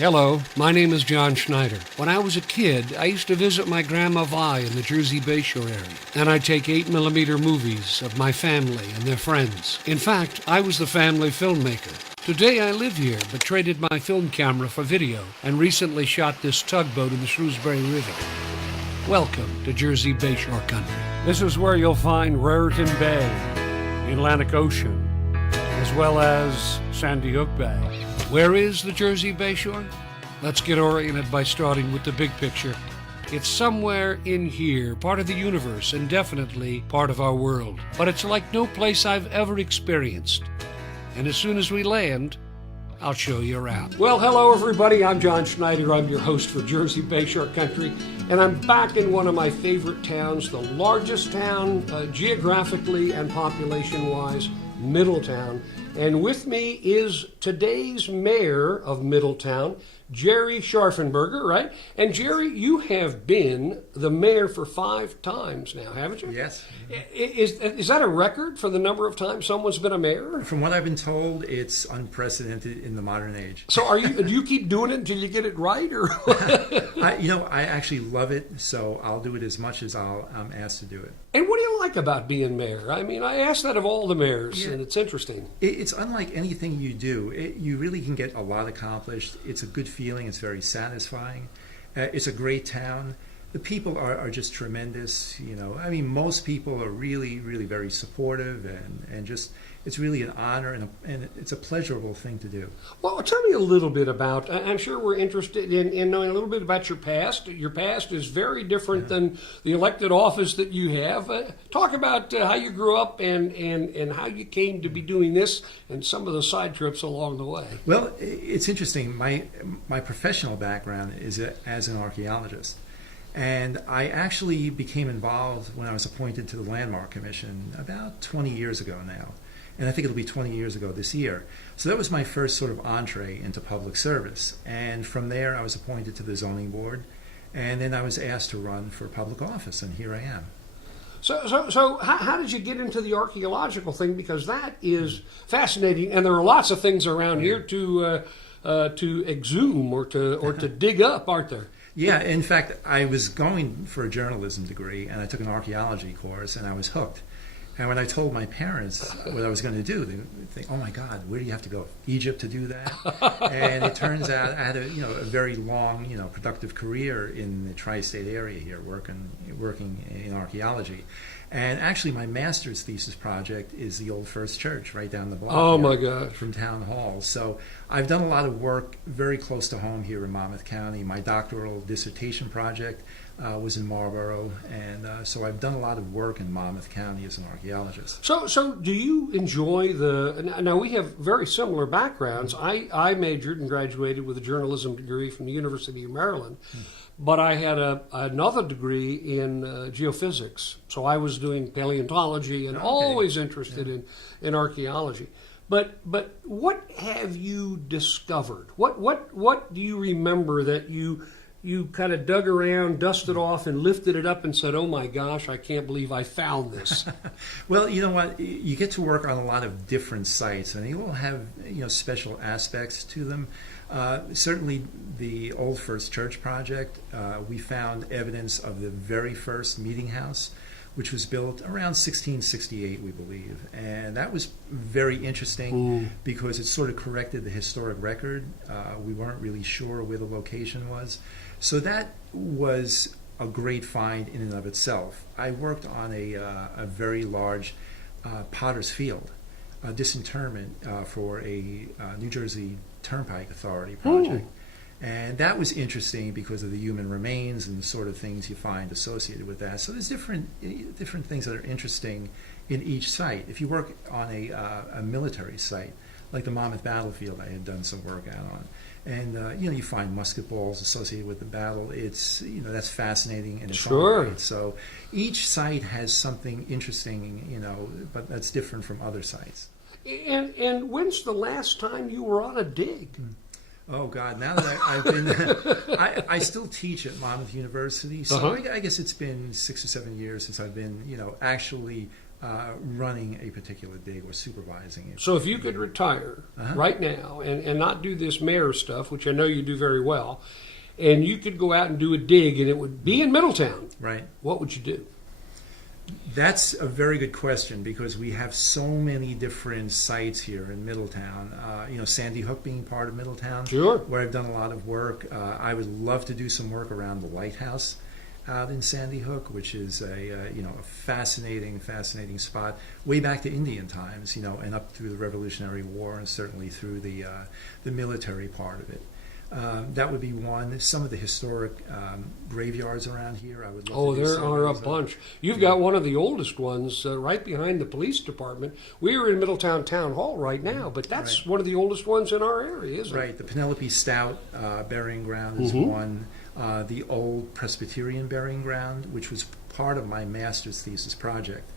Hello, my name is John Schneider. When I was a kid, I used to visit my Grandma Vi in the Jersey Bayshore area, and I'd take 8mm movies of my family and their friends. In fact, I was the family filmmaker. Today I live here, but traded my film camera for video, and recently shot this tugboat in the Shrewsbury River. Welcome to Jersey Bayshore country. This is where you'll find Raritan Bay, the Atlantic Ocean, as well as Sandy Hook Bay. Where is the Jersey Bayshore? Let's get oriented by starting with the big picture. It's somewhere in here, part of the universe, and definitely part of our world. But it's like no place I've ever experienced. And as soon as we land, I'll show you around. Well, hello everybody. I'm John Schneider. I'm your host for Jersey Bayshore Country. And I'm back in one of my favorite towns, the largest town geographically and population-wise, Middletown. And with me is today's mayor of Middletown, Jerry Scharfenberger, right? And Jerry, you have been the mayor for 5 times now, haven't you? Yes. Is that a record for the number of times someone's been a mayor? From what I've been told, it's unprecedented in the modern age. So do you keep doing it until you get it right, or? I actually love it, so I'll do it as much as I'm asked to do it. And what do you like about being mayor? I mean, I asked that of all the mayors, and it's interesting. It's unlike anything you do. You really can get a lot accomplished. It's a good feeling. It's very satisfying. It's a great town. The people are just tremendous. I mean, most people are really, really very supportive, and just it's really an honor and it's a pleasurable thing to do. Well, tell me a little bit about, I'm sure we're interested in knowing a little bit about your past. Your past is very different than the elected office that you have. Talk about how you grew up and how you came to be doing this and some of the side trips along the way. Well, it's interesting. My professional background is as an archaeologist. And I actually became involved when I was appointed to the Landmark Commission about 20 years ago now. And I think it'll be 20 years ago this year. So that was my first sort of entree into public service. And from there, I was appointed to the zoning board. And then I was asked to run for public office, and here I am. So how did you get into the archaeological thing? Because that is fascinating, and there are lots of things around here to exhume or to dig up, aren't there? Yeah, in fact, I was going for a journalism degree, and I took an archaeology course, and I was hooked. And when I told my parents what I was going to do, they would think, "Oh my God, where do you have to go? Egypt to do that?" And it turns out I had a very long, productive career in the tri-state area here, working in archaeology. And actually, my master's thesis project is the old First Church right down the block. Oh my gosh! From Town Hall. So I've done a lot of work very close to home here in Monmouth County. My doctoral dissertation project was in Marlborough, and so I've done a lot of work in Monmouth County as an archaeologist. So do you enjoy now we have very similar backgrounds. I majored and graduated with a journalism degree from the University of Maryland, but I had another degree in geophysics. So I was doing paleontology and always interested in archaeology. But what have you discovered? What do you remember that you kind of dug around, dusted off, and lifted it up and said, "Oh my gosh, I can't believe I found this"? Well, you know what? You get to work on a lot of different sites, and they all have special aspects to them. Certainly, the Old First Church project, we found evidence of the very first meeting house, which was built around 1668, we believe. And that was very interesting because it sort of corrected the historic record. We weren't really sure where the location was. So that was a great find in and of itself. I worked on a very large potter's field disinterment for a New Jersey Turnpike Authority project. And that was interesting because of the human remains and the sort of things you find associated with that. So there's different things that are interesting in each site. If you work on a military site, like the Monmouth battlefield, I had done some work out on, and you find musket balls associated with the battle. It's that's fascinating in its own right. So each site has something interesting, but that's different from other sites. And when's the last time you were on a dig? Oh God! Now that I've been, I still teach at Monmouth University, so I guess it's been 6 or 7 years since I've been, actually running a particular dig or supervising it. So if you could retire right now and not do this mayor stuff, which I know you do very well, and you could go out and do a dig and it would be in Middletown, right? What would you do? That's a very good question because we have so many different sites here in Middletown. Sandy Hook being part of Middletown, Sure. where I've done a lot of work. I would love to do some work around the lighthouse out in Sandy Hook, which is a fascinating spot, way back to Indian times, and up through the Revolutionary War and certainly through the military part of it. That would be one. Some of the historic graveyards around here, I would love to do. There are a bunch. You've got one of the oldest ones right behind the police department. We're in Middletown Town Hall right now, but that's one of the oldest ones in our area, isn't it? Right. The Penelope Stout burying ground is one. The old Presbyterian burying ground, which was part of my master's thesis project,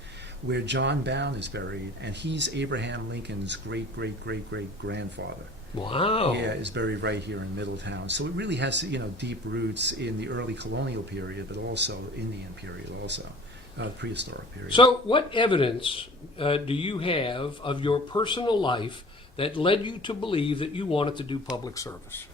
where John Bound is buried, and he's Abraham Lincoln's great-great-great-great-grandfather. Wow. Yeah, is buried right here in Middletown. So it really has, deep roots in the early colonial period, but also Indian period also, prehistoric period. So what evidence do you have of your personal life that led you to believe that you wanted to do public service?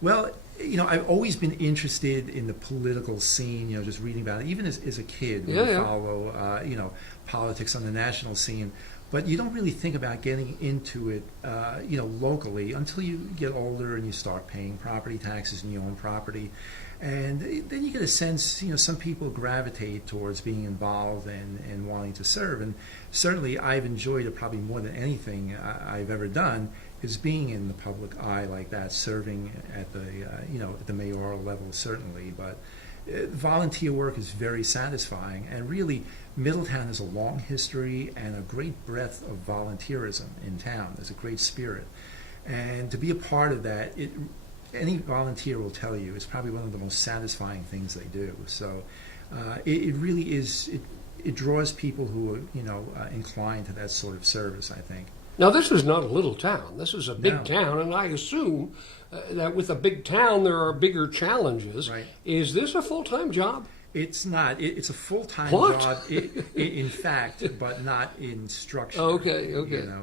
Well, I've always been interested in the political scene, just reading about it. Even as a kid, we follow, politics on the national scene. But you don't really think about getting into it, locally until you get older and you start paying property taxes and you own property. And then you get a sense, some people gravitate towards being involved and wanting to serve. And certainly I've enjoyed it probably more than anything I've ever done is being in the public eye like that, serving at the mayoral level certainly. But volunteer work is very satisfying, and really Middletown has a long history and a great breadth of volunteerism in town. There's a great spirit, and to be a part of that, any volunteer will tell you it's probably one of the most satisfying things they do. So it really is. It draws people who are inclined to that sort of service, I think. Now, this is not a little town. This is a big town, and I assume that with a big town, there are bigger challenges. Right. Is this a full-time job? It's not. It's a full-time What? job, in fact, but not in structure. Okay.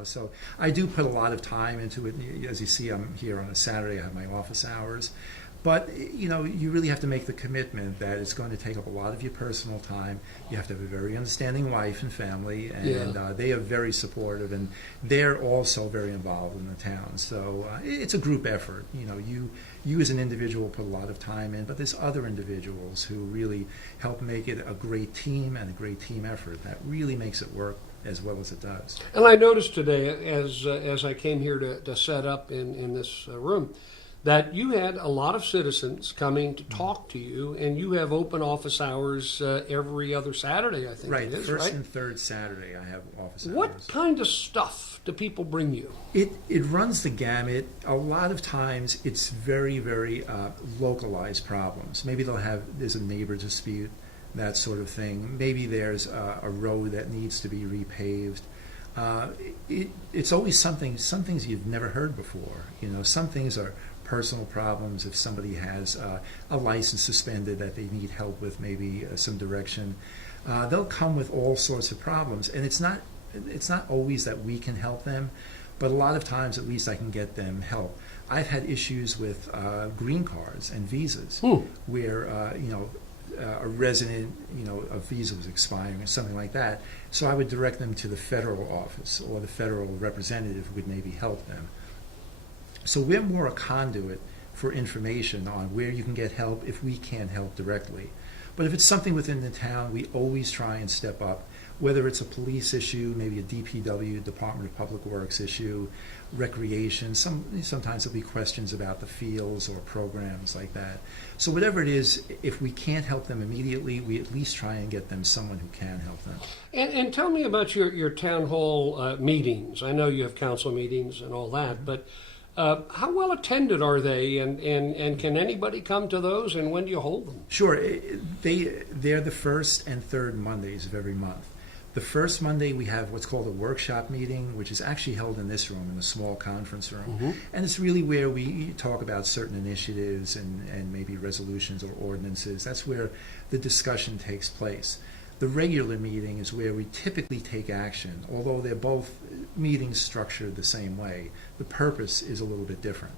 So I do put a lot of time into it. As you see, I'm here on a Saturday. I have my office hours. But, you really have to make the commitment that it's going to take up a lot of your personal time. You have to have a very understanding wife and family, and they are very supportive, and they're also very involved in the town. So it's a group effort. You as an individual put a lot of time in, but there's other individuals who really help make it a great team and a great team effort that really makes it work as well as it does. And I noticed today, as I came here to set up in this room, that you had a lot of citizens coming to talk to you, and you have open office hours every other Saturday, I think Right, it is, first right? and third Saturday I have office hours. What kind of stuff do people bring you? It runs the gamut. A lot of times it's very, very localized problems. Maybe there's a neighbor dispute, that sort of thing. Maybe there's a road that needs to be repaved. It's always some things you've never heard before. Some things are personal problems. If somebody has a license suspended that they need help with, maybe some direction, they'll come with all sorts of problems. And it's not always that we can help them, but a lot of times at least I can get them help. I've had issues with green cards and visas where a resident, a visa was expiring or something like that. So I would direct them to the federal office, or the federal representative would maybe help them. So we're more a conduit for information on where you can get help if we can't help directly. But if it's something within the town, we always try and step up, whether it's a police issue, maybe a DPW, Department of Public Works issue, recreation. Sometimes there'll be questions about the fields or programs like that. So whatever it is, if we can't help them immediately, we at least try and get them someone who can help them. And tell me about your town hall meetings. I know you have council meetings and all that, but how well attended are they, and can anybody come to those, and when do you hold them? Sure. They're the first and third Mondays of every month. The first Monday we have what's called a workshop meeting, which is actually held in this room, in a small conference room. And it's really where we talk about certain initiatives and maybe resolutions or ordinances. That's where the discussion takes place. The regular meeting is where we typically take action, although they're both meetings structured the same way. The purpose is a little bit different.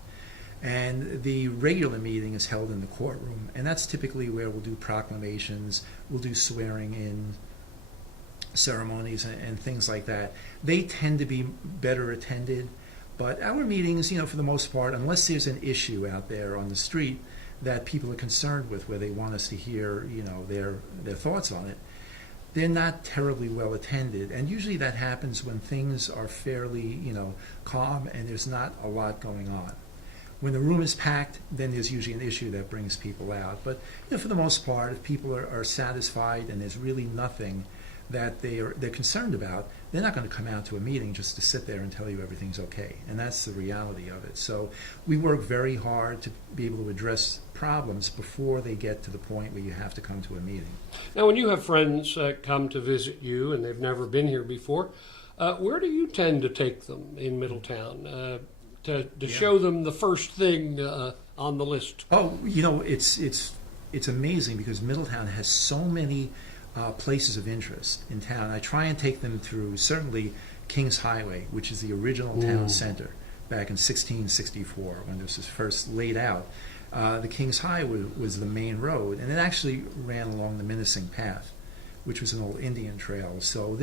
And the regular meeting is held in the courtroom, and that's typically where we'll do proclamations, we'll do swearing in ceremonies and things like that. They tend to be better attended, but our meetings, for the most part, unless there's an issue out there on the street that people are concerned with, where they want us to hear, their thoughts on it, they're not terribly well attended. And usually that happens when things are fairly, calm and there's not a lot going on. When the room is packed, then there's usually an issue that brings people out. But for the most part, if people are satisfied and there's really nothing that they're concerned about, they're not going to come out to a meeting just to sit there and tell you everything's okay. And that's the reality of it. So we work very hard to be able to address problems before they get to the point where you have to come to a meeting. Now, when you have friends come to visit you and they've never been here before, where do you tend to take them in Middletown to show them the first thing on the list? Oh, it's amazing because Middletown has so many places of interest in town. I try and take them through certainly Kings Highway, which is the original town center back in 1664 when this was first laid out. The Kings Highway was the main road, and it actually ran along the Navesink path, which was an old Indian trail. So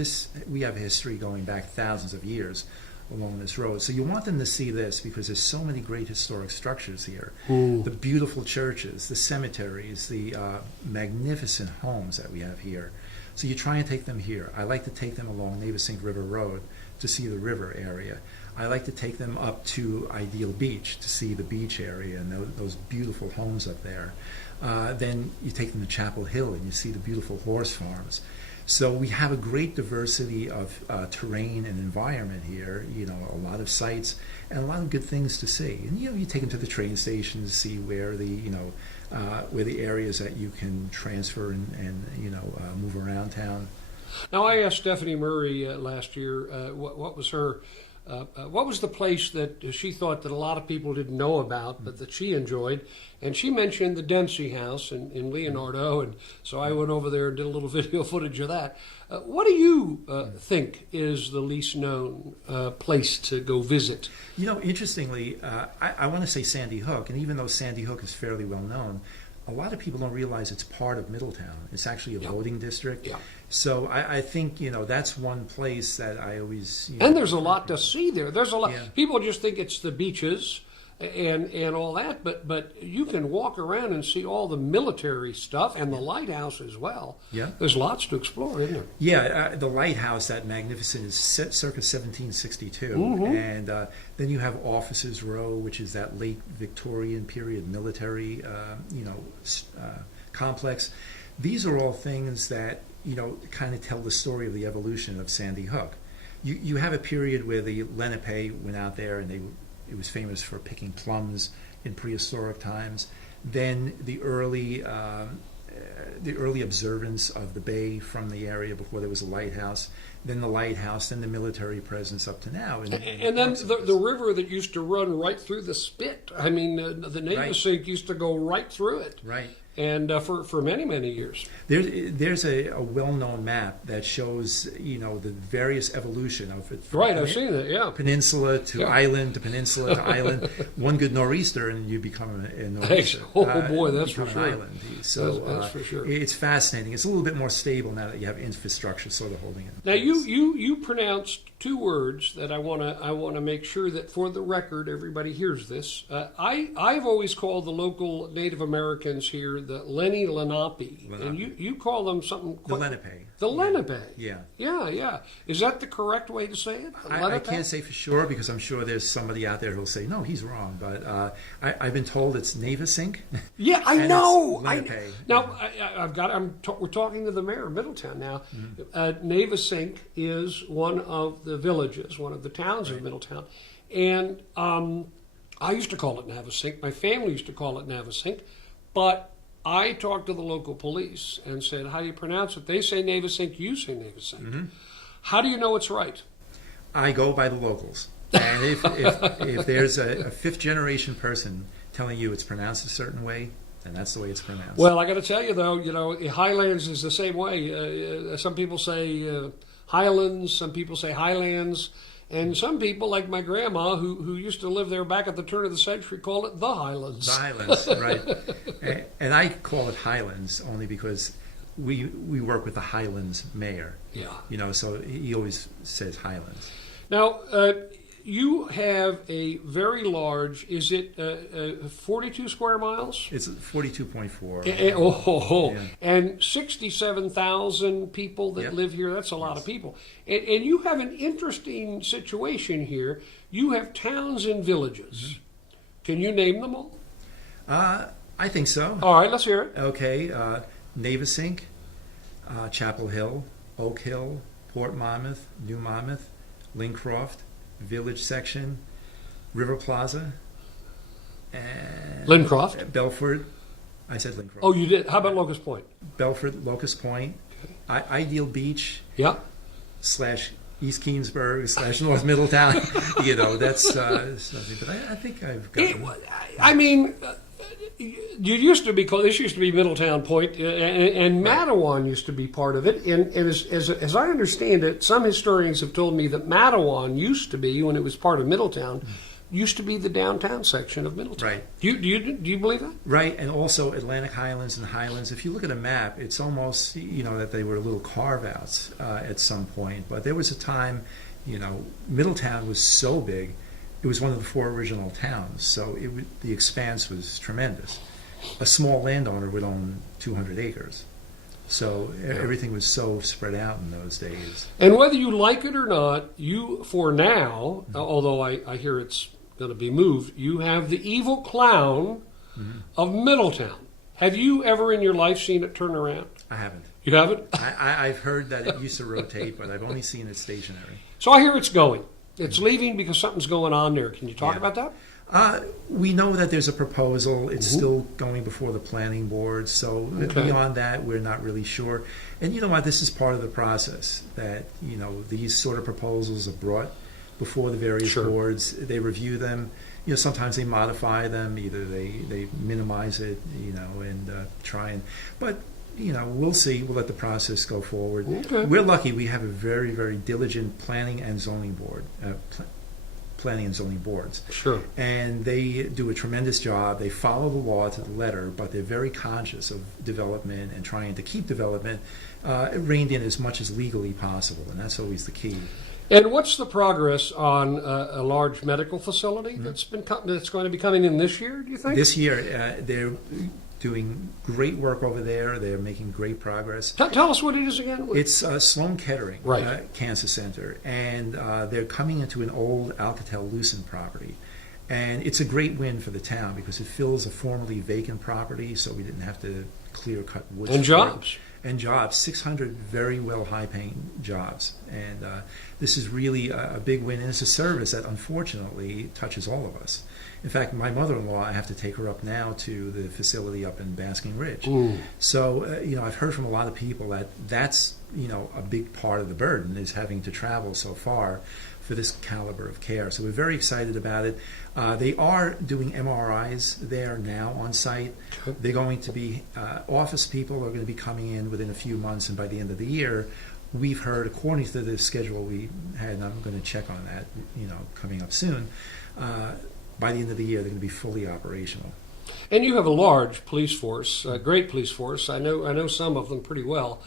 we have a history going back thousands of years along this road. So you want them to see this because there's so many great historic structures here. The beautiful churches, the cemeteries, the magnificent homes that we have here. So you try and take them here. I like to take them along Navesink River Road to see the river area. I like to take them up to Ideal Beach to see the beach area and those beautiful homes up there. Then you take them to Chapel Hill and you see the beautiful horse farms. So we have a great diversity of terrain and environment here, a lot of sites and a lot of good things to see. And you take them to the train station to see where the areas that you can transfer and move around town. Now, I asked Stephanie Murray last year what was her what was the place that she thought that a lot of people didn't know about, but that she enjoyed? And she mentioned the Dempsey House in Leonardo, and so I went over there and did a little video footage of that. What do you think is the least known place to go visit? Interestingly, I want to say Sandy Hook, and even though Sandy Hook is fairly well known, a lot of people don't realize it's part of Middletown. It's actually a voting district. Yeah. So I think, that's one place that I always... and there's a lot to see there. There's a lot. Yeah. People just think it's the beaches and all that, but you can walk around and see all the military stuff and the lighthouse as well. Yeah. There's lots to explore, isn't there? Yeah, the lighthouse, that magnificent, is circa 1762. And then you have Officers Row, which is that late Victorian period military, complex. These are all things that, kind of tell the story of the evolution of Sandy Hook. You have a period where the Lenni-Lenape went out there and it was famous for picking plums in prehistoric times. Then the early observance of the bay from the area before there was a lighthouse, then the lighthouse, then the military presence up to now. And then the river that used to run right through the spit. I mean, the Navesink used to go right through it. Right. And for many, many years. There's a well-known map that shows, the various evolution of it. Right, I've seen it, yeah. Peninsula to island to peninsula to island. One good nor'easter and you become a nor'easter. Oh, boy, that's for sure. An island. So that's for sure. It's fascinating. It's a little bit more stable now that you have infrastructure sort of holding it. Now, you pronounced two words that I want to make sure that for the record everybody hears this. I've always called the local Native Americans here the Lenni-Lenape, and you call them something. The Lenape. The Lenape. Yeah. Yeah. Is that the correct way to say it? I can't say for sure because I'm sure there's somebody out there who'll say no, he's wrong. But I've been told it's Navesink. Yeah, I know. Now we're talking to the mayor of Middletown now. Navesink is one of the villages, one of the towns of Middletown, and I used to call it Navesink. My family used to call it Navesink, but I talked to the local police and said, how do you pronounce it? They say Navesink, you say Navesink. How do you know it's right? I go by the locals. And if there's a fifth generation person telling you it's pronounced a certain way, and that's the way it's pronounced. Well, I got to tell you though, Highlands is the same way. Some people say Highlands, some people say Highlands, and some people, like my grandma, who used to live there back at the turn of the century, call it the Highlands. The Highlands, right? And I call it Highlands only because we work with the Highlands mayor. Yeah. So he always says Highlands. Now, you have a very large, is it 42 square miles? It's 42.4. Yeah. Yeah. And 67,000 people that Yep. live here. That's a lot of people. And you have an interesting situation here. You have towns and villages. Mm-hmm. Can you name them all? I think so. All right, let's hear it. Okay. Navesink, Chapel Hill, Oak Hill, Port Monmouth, New Monmouth, Lincroft, Village Section, River Plaza, and Lincroft. Belford. I said Lincroft. Oh, you did. How about Locust Point? Belford, Locust Point, Ideal Beach Yeah. / East Keensburg / North Middletown. That's something. But I think I've got. I mean, you used to be called. This used to be Middletown Point, and Matawan used to be part of it. And as I understand it, some historians have told me that Matawan used to be, when it was part of Middletown, used to be the downtown section of Middletown. Right. Do you believe that? Right, and also Atlantic Highlands and Highlands. If you look at a map, it's almost that they were little carve-outs at some point. But there was a time, Middletown was so big. It was one of the 4 original towns, so the expanse was tremendous. A small landowner would own 200 acres. So everything was so spread out in those days. And whether you like it or not, you, for now, although I hear it's going to be moved, you have the evil clown of Middletown. Have you ever in your life seen it turn around? I haven't. You haven't? I've heard that it used to rotate, but I've only seen it stationary. So I hear it's going. It's leaving because something's going on there. Can you talk about that? We know that there's a proposal. It's still going before the planning board. So beyond that, we're not really sure. And you know what? This is part of the process that, these sort of proposals are brought before the various boards. They review them. Sometimes they modify them. Either they minimize it, and try and... But, we'll see. We'll let the process go forward. Okay. We're lucky. We have a very, very diligent planning and zoning board. Planning and zoning boards. Sure. And they do a tremendous job. They follow the law to the letter, but they're very conscious of development and trying to keep development reined in as much as legally possible, and that's always the key. And what's the progress on a large medical facility that's going to be coming in this year, do you think? This year, they're doing great work over there. They're making great progress. Tell us what it is again. It's Sloan Kettering Right. Cancer Center, and they're coming into an old Alcatel-Lucent property. And it's a great win for the town because it fills a formerly vacant property, so we didn't have to clear-cut woods. And jobs. And jobs, 600 very well high-paying jobs. And this is really a big win, and it's a service that unfortunately touches all of us. In fact, my mother-in-law, I have to take her up now to the facility up in Basking Ridge. Ooh. So, I've heard from a lot of people that that's, a big part of the burden is having to travel so far for this caliber of care. So we're very excited about it. They are doing MRIs there now on site. They're going to be, office people are going to be coming in within a few months, and by the end of the year, we've heard, according to the schedule we had, and I'm going to check on that, coming up soon, by the end of the year, they're going to be fully operational. And you have a large police force, a great police force. I know some of them pretty well.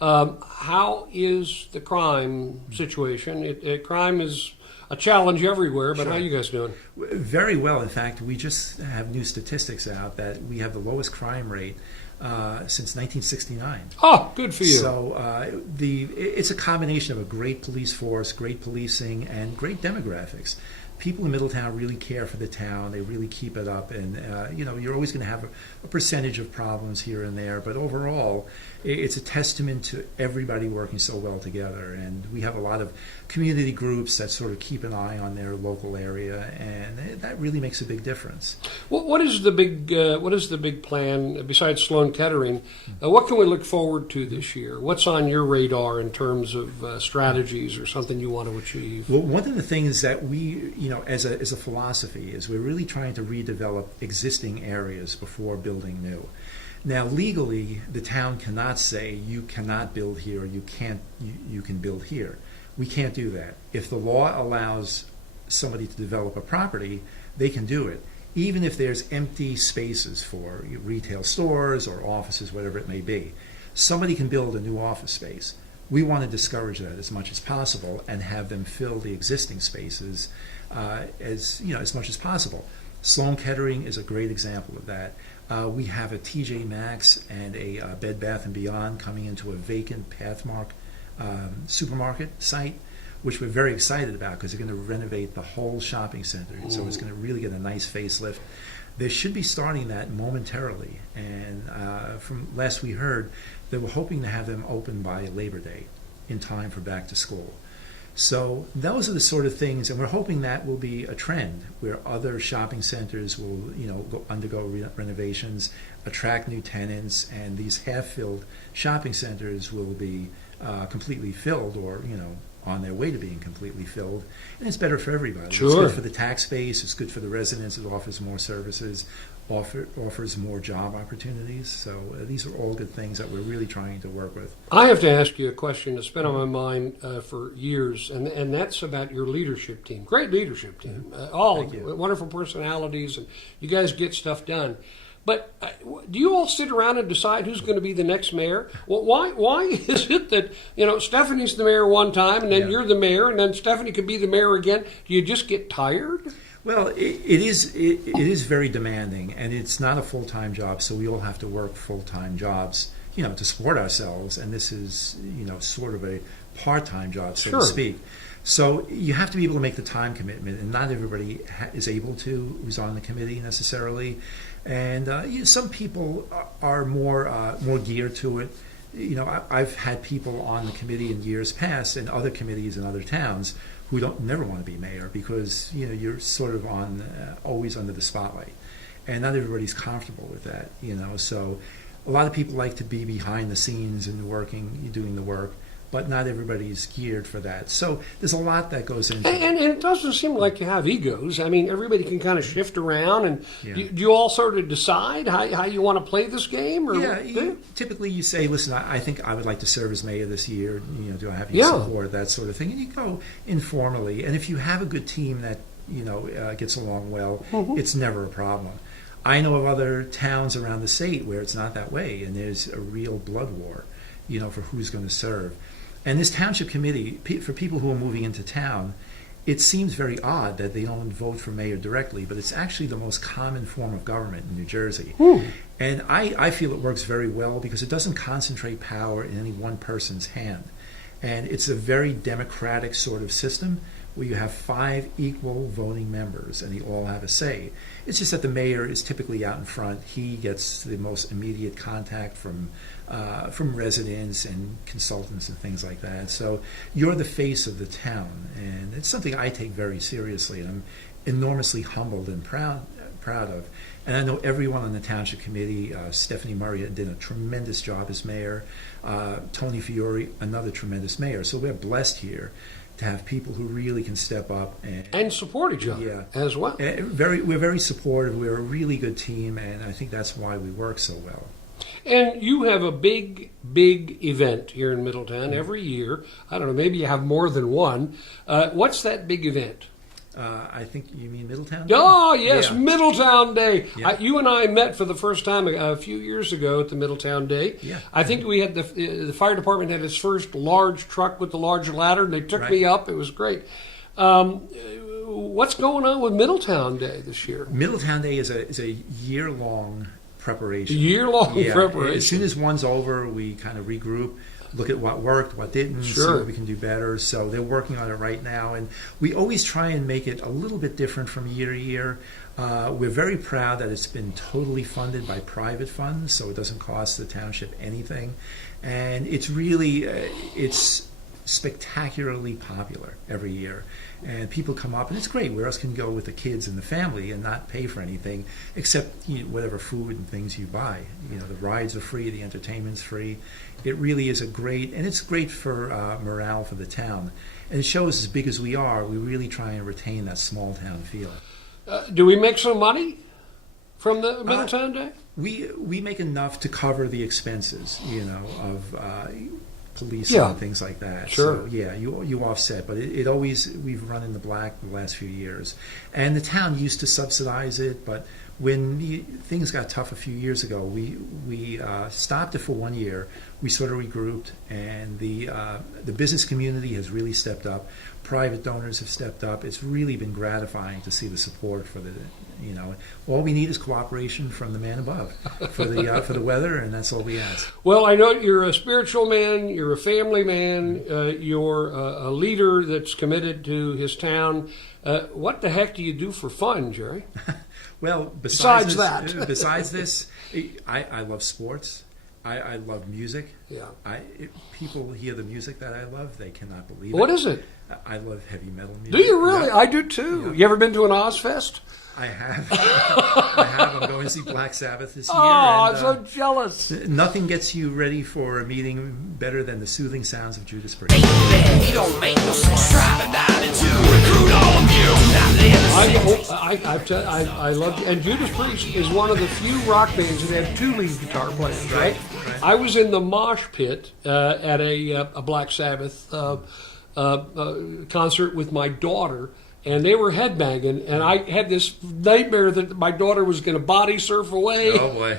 How is the crime situation? Crime is a challenge everywhere, but how are you guys doing? Very well. In fact, we just have new statistics out that we have the lowest crime rate since 1969. Oh, good for you. So it's a combination of a great police force, great policing, and great demographics. People in Middletown really care for the town. They really keep it up. And, you're always going to have a percentage of problems here and there. But overall, it's a testament to everybody working so well together. And we have a lot of community groups that sort of keep an eye on their local area, and that really makes a big difference. What is the big plan besides Sloan Kettering? What can we look forward to this year? What's on your radar in terms of strategies or something you want to achieve? Well, one of the things that we, as a philosophy, is we're really trying to redevelop existing areas before building new. Now, legally, the town cannot say you cannot build here, or you can build here. We can't do that. If the law allows somebody to develop a property, they can do it, even if there's empty spaces for retail stores or offices, whatever it may be. Somebody can build a new office space. We want to discourage that as much as possible and have them fill the existing spaces as much as possible. Sloan Kettering is a great example of that. We have a TJ Maxx and a Bed Bath & Beyond coming into a vacant Pathmark supermarket site, which we're very excited about because they're going to renovate the whole shopping center. So it's going to really get a nice facelift. They should be starting that momentarily. And from last we heard, they were hoping to have them open by Labor Day in time for back to school. So those are the sort of things, and we're hoping that will be a trend where other shopping centers will, undergo renovations, attract new tenants, and these half-filled shopping centers will be completely filled, or on their way to being completely filled. And it's better for everybody. Sure. It's good for the tax base. It's good for the residents. It offers more services. Offers more job opportunities. So these are all good things that we're really trying to work with. I have to ask you a question that's been on my mind for years, and that's about your leadership team. Great leadership team. All wonderful personalities, and you guys get stuff done. But do you all sit around and decide who's going to be the next mayor? Well, why is it that Stephanie's the mayor one time, and then you're the mayor, and then Stephanie could be the mayor again? Do you just get tired? Well, it is very demanding, and it's not a full-time job, so we all have to work full-time jobs, to support ourselves, and this is, sort of a part-time job, so to speak. So you have to be able to make the time commitment, and not everybody is able to, who's on the committee necessarily. And some people are more geared to it. I've had people on the committee in years past, and other committees in other towns, who never want to be mayor because you're sort of always under the spotlight, and not everybody's comfortable with that. So a lot of people like to be behind the scenes and doing the work, but not everybody's geared for that. So there's a lot that goes into it. And it doesn't seem like you have egos. I mean, everybody can kind of shift around, and do you all sort of decide how you want to play this game? Or typically you say, listen, I think I would like to serve as mayor this year. Do I have your support, that sort of thing? And you go informally. And if you have a good team that gets along well, it's never a problem. I know of other towns around the state where it's not that way, and there's a real blood war, for who's going to serve. And this township committee, for people who are moving into town, it seems very odd that they don't vote for mayor directly, but it's actually the most common form of government in New Jersey. And I feel it works very well because it doesn't concentrate power in any one person's hand. And it's a very democratic sort of system where you have 5 equal voting members and they all have a say. It's just that the mayor is typically out in front. He gets the most immediate contact from residents and consultants and things like that. So you're the face of the town, and it's something I take very seriously, and I'm enormously humbled and proud of. And I know everyone on the township committee. Stephanie Murray did a tremendous job as mayor. Tony Fiore, another tremendous mayor. So we're blessed here to have people who really can step up and support each other as well. We're very supportive. We're a really good team, and I think that's why we work so well. And you have a big event here in Middletown every year. I don't know, maybe you have more than one. What's that big event? I think you mean Middletown Day? Oh, yes, Middletown Day. Yeah. You and I met for the first time a few years ago at the Middletown Day. Yeah. I think we had the fire department had its first large truck with the large ladder, and they took me up. It was great. What's going on with Middletown Day this year? Middletown Day is a year-long preparation. Preparation. As soon as one's over, we kind of regroup. look at what worked, what didn't, see Sure. what we can do better. So they're working on it right now, and we always try and make it a little bit different from year to year. We're very proud that it's been totally funded by private funds, so it doesn't cost the township anything, and it's really it's spectacularly popular every year. And people come up, and it's great. Where else can you go with the kids and the family and not pay for anything except whatever food and things you buy? The rides are free, the entertainment's free. It really is and it's great for morale for the town. And it shows, as big as we are, we really try and retain that small town feel. Do we make some money from the Middletown Day? We make enough to cover the expenses, of police Yeah. and things like that. Sure. So yeah, you offset, but it always, we've run in the black the last few years, and the town used to subsidize it, but when things got tough a few years ago, we stopped it for 1 year. We sort of regrouped, and the business community has really stepped up. Private donors have stepped up. It's really been gratifying to see the support for all we need is cooperation from the man above for the weather, and that's all we ask. Well, I know you're a spiritual man, you're a family man, you're a leader that's committed to his town. What the heck do you do for fun, Jerry? Well, Besides this, I love sports. I love music. Yeah. If people hear the music that I love, they cannot believe What it. is it? I love heavy metal music. Do you really? Yeah. I do too. Yeah. You ever been to an Ozfest? I have. I have. I'm going to see Black Sabbath this year. Oh, and, I'm so jealous. nothing gets you ready for a meeting better than the soothing sounds of Judas Priest. He don't make no sense driving down into recruit all of you. I love, and Judas Priest is one of the few rock bands that have two lead guitar players, right? Right. I was in the mosh pit at a Black Sabbath concert with my daughter, and they were headbanging, and I had this nightmare that my daughter was going to body surf away. Oh boy,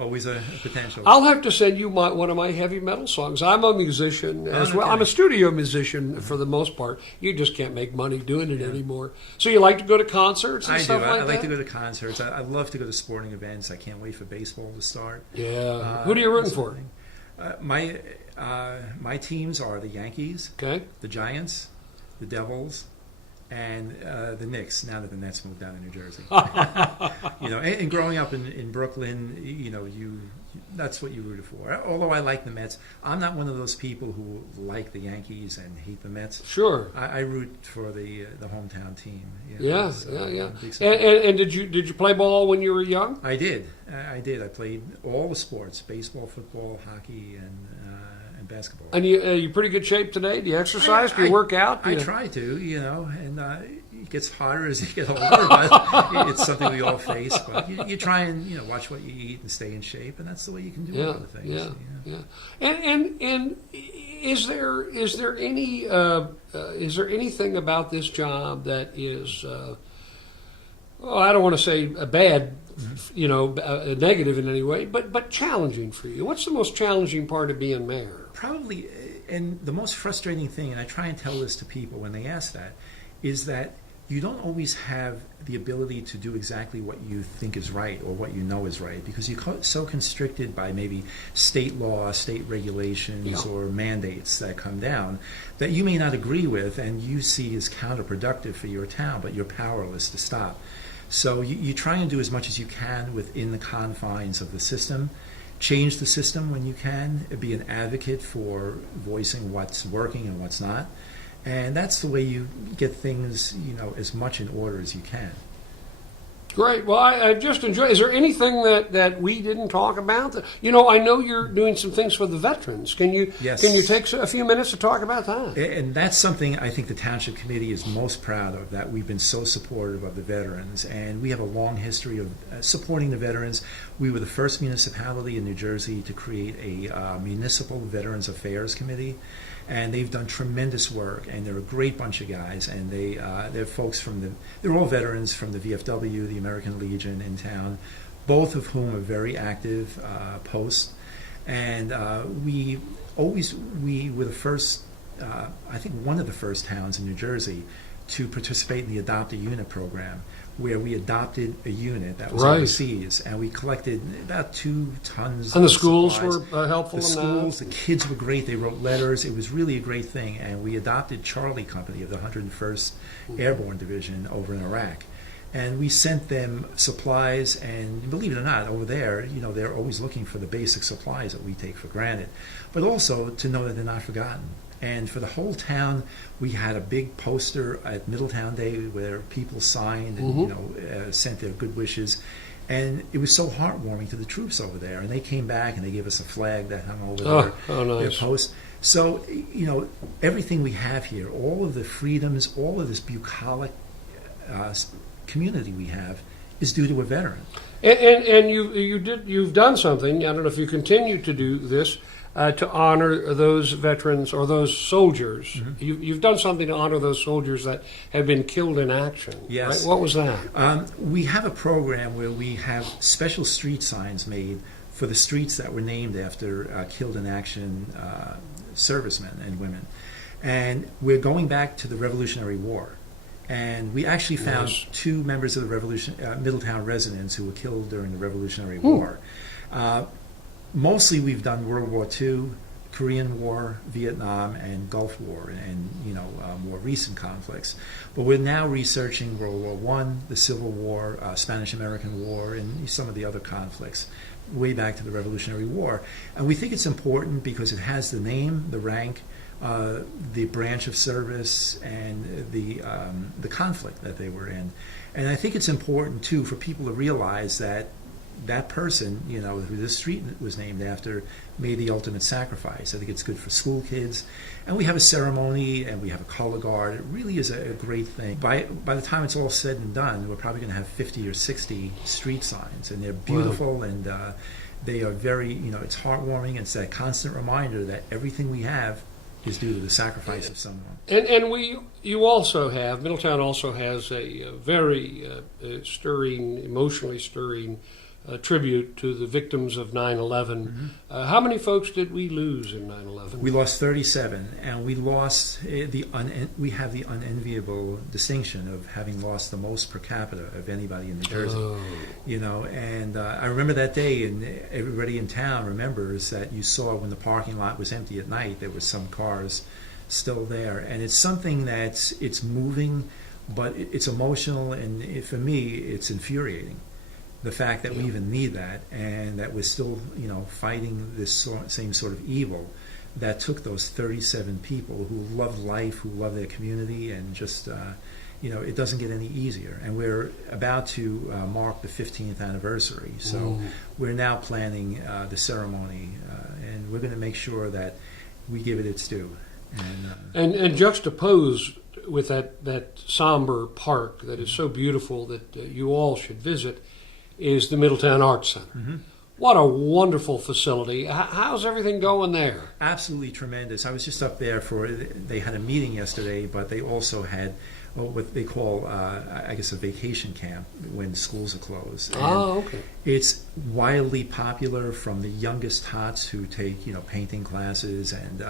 always a potential. I'll have to send you one of my heavy metal songs. I'm a musician as well. Okay. I'm a studio musician for the most part. You just can't make money doing it anymore. So you like to go to concerts and I stuff do. like I that? like to go to concerts. I love to go to sporting events. I can't wait for baseball to start. Yeah. Who are you rooting for? My teams are the Yankees, Okay. the Giants, the Devils, and the Knicks. Now that the Nets moved down to New Jersey, and growing up in Brooklyn, that's what you rooted for. Although I like the Mets, I'm not one of those people who like the Yankees and hate the Mets. Sure. I root for the hometown team. Yeah. I'm a big fan. And did you play ball when you were young? I did. I played all the sports: baseball, football, hockey, and basketball. And you pretty good shape today? Do you exercise? Do you work out? I try to, and it gets harder as you get older, but it's something we all face. But you try and watch what you eat and stay in shape, and that's the way you can do other things. Yeah. And is there anything about this job that is I don't want to say a bad, a negative in any way, but challenging for you? What's the most challenging part of being mayor? Probably, and the most frustrating thing, and I try and tell this to people when they ask that, is that you don't always have the ability to do exactly what you think is right or what you know is right, because you're so constricted by maybe state law, state regulations, or mandates that come down that you may not agree with and you see as counterproductive for your town, but you're powerless to stop. So you try and do as much as you can within the confines of the system. Change the system when you can, be an advocate for voicing what's working and what's not. And that's the way you get things, as much in order as you can. Great. Well, I just enjoy. Is there anything that we didn't talk about? I know you're doing some things for the veterans. Can you take a few minutes to talk about that? And that's something I think the Township Committee is most proud of, that we've been so supportive of the veterans. And we have a long history of supporting the veterans. We were the first municipality in New Jersey to create a Municipal Veterans Affairs Committee. And they've done tremendous work, and they're a great bunch of guys, and they're folks they're all veterans from the VFW, the American Legion in town, both of whom are very active posts. And we were the first, I think one of the first towns in New Jersey to participate in the Adopt a Unit program, where we adopted a unit that was Right. overseas, and we collected about 2 tons. And the of schools supplies. were helpful The in schools, that? the kids were great. They wrote letters. It was really a great thing, and we adopted Charlie Company of the 101st Airborne Division over in Iraq. And we sent them supplies, and believe it or not, over there, they're always looking for the basic supplies that we take for granted, but also to know that they're not forgotten. And for the whole town, we had a big poster at Middletown Day where people signed and sent their good wishes. And it was so heartwarming to the troops over there. And they came back and they gave us a flag that hung over their Nice. post. So, everything we have here, all of the freedoms, all of this bucolic community we have, is due to a veteran. And you've done something. I don't know if you continue to do this to honor those veterans or those soldiers. Mm-hmm. You've done something to honor those soldiers that have been killed in action. Yes. Right? What was that? We have a program where we have special street signs made for the streets that were named after killed in action servicemen and women. And we're going back to the Revolutionary War. And we actually found Nice. 2 members of the Middletown residents who were killed during the Revolutionary War. Mostly we've done World War II, Korean War, Vietnam, and Gulf War, and more recent conflicts. But we're now researching World War I, the Civil War, Spanish-American War, and some of the other conflicts way back to the Revolutionary War. And we think it's important because it has the name, the rank, the branch of service, and the conflict that they were in. And I think it's important too for people to realize that that person, who this street was named after, made the ultimate sacrifice. I think it's good for school kids. And we have a ceremony and we have a color guard. It really is a great thing. By the time it's all said and done, we're probably going to have 50 or 60 street signs. And they're beautiful. Wow. And they are very, it's heartwarming. It's that constant reminder that everything we have is due to the sacrifice of someone. And you also have, Middletown also has a very stirring, emotionally stirring tribute to the victims of 9/11. Mm-hmm. How many folks did we lose in 9/11? We lost 37, and we lost we have the unenviable distinction of having lost the most per capita of anybody in New Jersey. Oh. And I remember that day, and everybody in town remembers that you saw when the parking lot was empty at night, there were some cars still there, and it's something it's moving, but it's emotional, and for me, it's infuriating. The fact that we even need that, and that we're still, fighting this same sort of evil that took those 37 people who loved life, who loved their community, and just, it doesn't get any easier. And we're about to mark the 15th anniversary, so we're now planning the ceremony, and we're going to make sure that we give it its due. And juxtaposed with that somber park that is so beautiful that you all should visit is the Middletown Arts Center. Mm-hmm. What a wonderful facility. How's everything going there? Absolutely tremendous. I was just up there they had a meeting yesterday, but they also had what they call, a vacation camp when schools are closed. And okay. It's wildly popular, from the youngest tots who take, painting classes and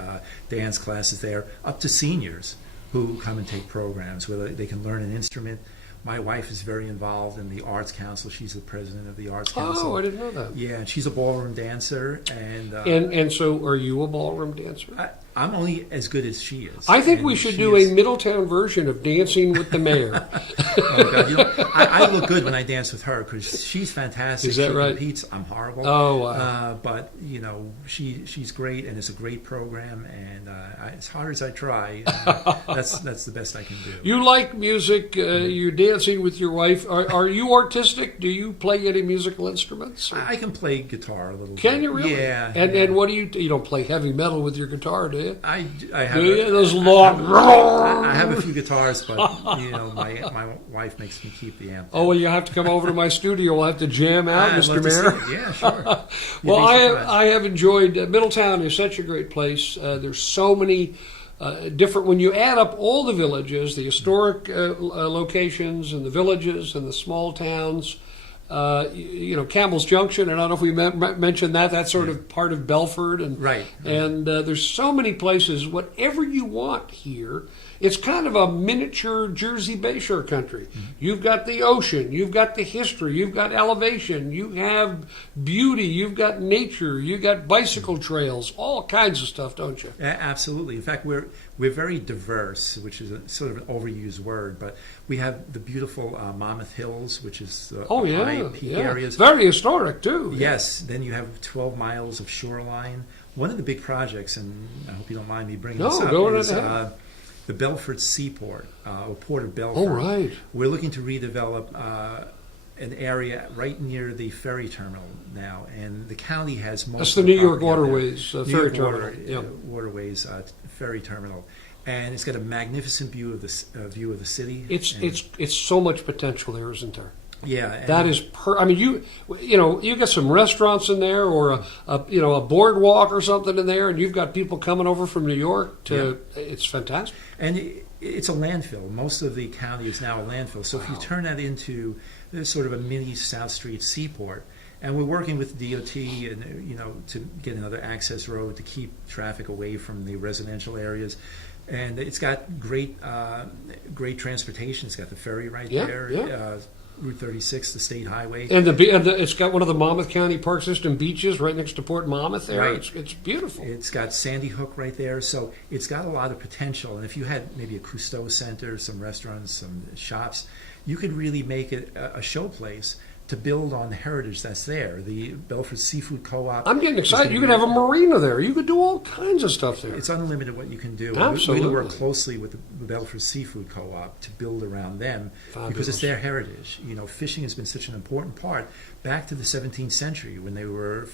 dance classes there, up to seniors who come and take programs where they can learn an instrument. My wife is very involved in the Arts Council. She's the president of the Arts Council. Oh, I didn't know that. Yeah, and she's a ballroom dancer. And so are you a ballroom dancer? I'm only as good as she is. I think we should do a Middletown version of Dancing with the Mayor. Oh, God. I look good when I dance with her because she's fantastic. Is that right? She competes. I'm horrible. Oh, wow. But, she's great, and it's a great program. And as hard as I try, that's the best I can do. You like music. You're dancing with your wife. Are you artistic? Do you play any musical instruments? I can play guitar a little bit. Can you really? Yeah. And what do you don't play heavy metal with your guitar, do you? I have those long. I have a few guitars, but my wife makes me keep the amp. Oh, well, you have to come over to my studio. We'll have to jam out, Mr. Mayor. Yeah, sure. Well, I have enjoyed Middletown. Is such a great place. There's so many different. When you add up all the villages, the historic locations, and the villages, and the small towns. Campbell's Junction, and I don't know if we mentioned that. That's sort of part of Belford, and right. And there's so many places. Whatever you want here, It's kind of a miniature Jersey Bayshore country. You've got the ocean, you've got the history, you've got elevation, you have beauty, you've got nature, you've got bicycle trails, all kinds of stuff, don't you? Absolutely. In fact, we're very diverse, which is a sort of an overused word, but we have the beautiful Monmouth Hills, which is high peak areas. Very historic too. Yes. Then you have 12 miles of shoreline. One of the big projects, and I hope you don't mind me bringing this up, is the Belfort Seaport, or Port of Belfort. Oh, right. We're looking to redevelop an area right near the ferry terminal now, and the county has most. That's of the New York property out Waterways there. ferry terminal. Waterways ferry terminal, and it's got a magnificent view of the city. It's so much potential there, isn't there? Yeah, that is. I mean, you got some restaurants in there, or a boardwalk or something in there, and you've got people coming over from New York to. Yeah. It's fantastic. And it's a landfill. Most of the county is now a landfill. So if you turn that into sort of a mini South Street seaport, and we're working with DOT and to get another access road to keep traffic away from the residential areas. And it's got great transportation. It's got the ferry right there. Yeah. Route 36, the state highway, and it's got one of the Monmouth County Park System beaches right next to Port Monmouth. There, right. It's beautiful. It's got Sandy Hook right there, so it's got a lot of potential. And if you had maybe a Cousteau Center, some restaurants, some shops, you could really make it a showplace to build on the heritage that's there. The Belfort Seafood Co-op. I'm getting excited. You could have a marina there. You could do all kinds of stuff there. It's unlimited what you can do. Absolutely. We work closely with the Belfort Seafood Co-op to build around them. Fabulous. Because it's their heritage. Fishing has been such an important part back to the 17th century when they were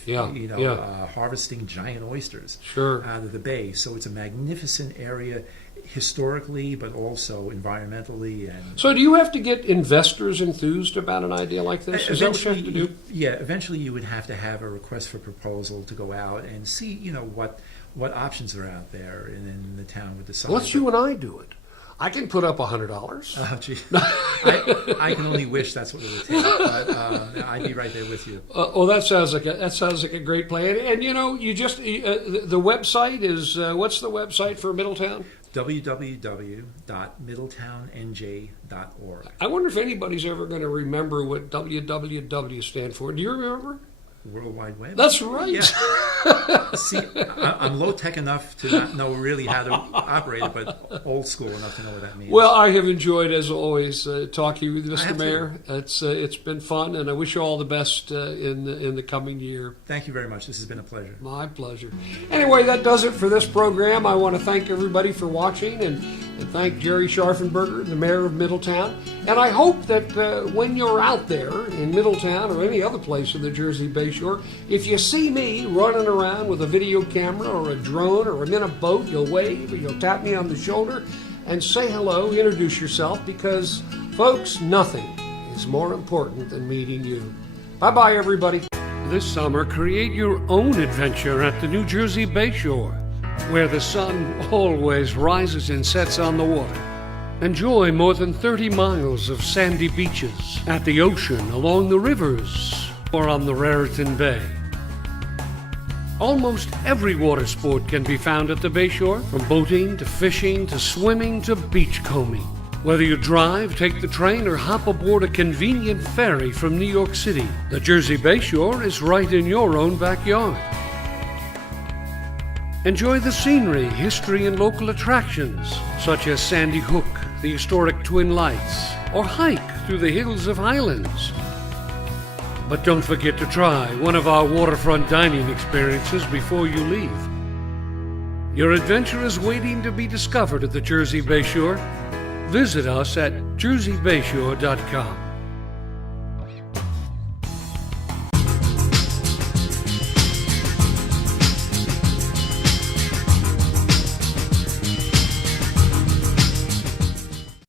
harvesting giant oysters out of the bay. So it's a magnificent area historically, but also environmentally. And so do you have to get investors enthused about an idea like this? Is that what you have to do? Yeah, eventually you would have to have a request for proposal to go out and see, what options are out there, and then the town would decide. Let's you and I do it. I can put up $100. Oh, gee. I can only wish that's what it would take, but I'd be right there with you. That sounds like a great plan. And you just the website is what's the website for Middletown? www.middletownnj.org. I wonder if anybody's ever going to remember what www stand for. Do you remember? World Wide Web. That's right. Yeah. See, I'm low tech enough to not know really how to operate it, but old school enough to know what that means. Well, I have enjoyed, as always, talking with you, Mr. Mayor. It's been fun, and I wish you all the best in the coming year. Thank you very much. This has been a pleasure. My pleasure. Anyway, that does it for this program. I want to thank everybody for watching, and thank Jerry Scharfenberger, the Mayor of Middletown. And I hope that when you're out there in Middletown or any other place in the Jersey Bayshore, if you see me running around with a video camera or a drone or I'm in a boat, you'll wave or you'll tap me on the shoulder and say hello, introduce yourself, because, folks, nothing is more important than meeting you. Bye-bye, everybody. This summer, create your own adventure at the New Jersey Bayshore, where the sun always rises and sets on the water. Enjoy more than 30 miles of sandy beaches, at the ocean, along the rivers, or on the Raritan Bay. Almost every water sport can be found at the Bayshore, from boating to fishing to swimming to beachcombing. Whether you drive, take the train, or hop aboard a convenient ferry from New York City, the Jersey Bayshore is right in your own backyard. Enjoy the scenery, history, and local attractions, such as Sandy Hook, the historic Twin Lights, or hike through the hills of Highlands. But don't forget to try one of our waterfront dining experiences before you leave. Your adventure is waiting to be discovered at the Jersey Bayshore. Visit us at jerseybayshore.com.